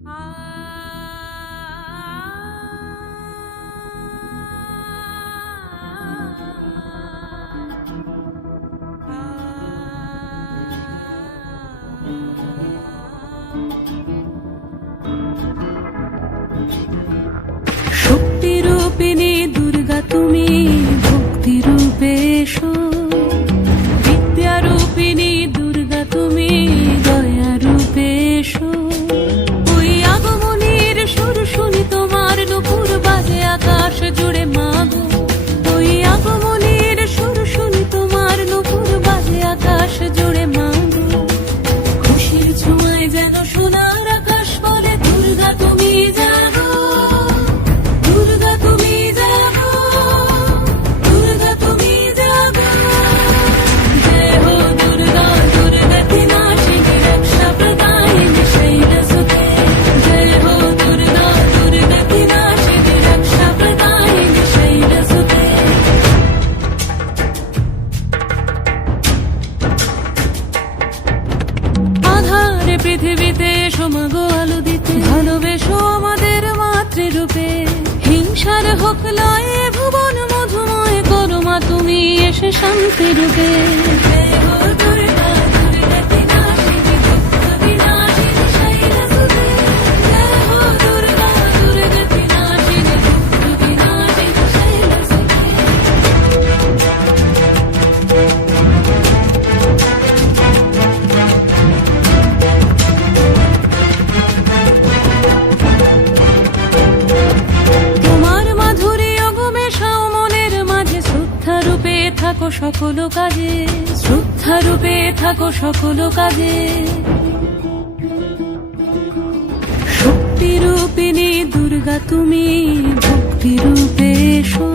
শক্তিরূপিণী দুর্গা তুমি ভক্তি রূপে এসো, বিদ্যারূপিণী দুর্গা তুমি দয়া রূপে এসো। ওই আগমনীর সুর শুনি তোমার নুপুর বাজে আকাশ জুড়ে মাগো, ওই আগমনীর সুর শুনি তোমার নুপুর বাজে আকাশ জুড়ে মাগো। খুশির ছোঁয়ায় যেন সোনার আকাশ বলে দুর্গা তুমি জাগো, দুর্গা তুমি জাগো, দুর্গা তুমি জাগো। জয় হো দুর্গা, দুর্গা কি নাশিনী রক্ষা প্রদায়িনী শৈলসুতে। জয় হো দুর্গা, দুর্গা কি নাশিনী রক্ষা প্রদায়িনী শৈলসুতে। আধারে পৃথিবীতে এসো মাগো আলো দিতে, ভালোবেসো আমাদের মাতৃরূপে। হিংসার হোক লয়ে ভুবন মধুময় করো মা তুমি এসে শান্তি রূপে। জয় হো দুর্গা, দুর্গা কি নাশিনী দুঃখ বিনাশিনী শৈলসুতে। জয় হো দুর্গা, দুর্গা কি নাশিনী দুঃখ বিনাশিনী শৈলসুতে। তোমার মাধুরী অগমেশাও মনের মাঝে, শ্রদ্ধা রূপে থাকো সকল কাজে, শ্রদ্ধা রূপে থাকো সকল কাজে। শক্তিরূপিণী দুর্গা তুমি ভক্তি রূপে এসো।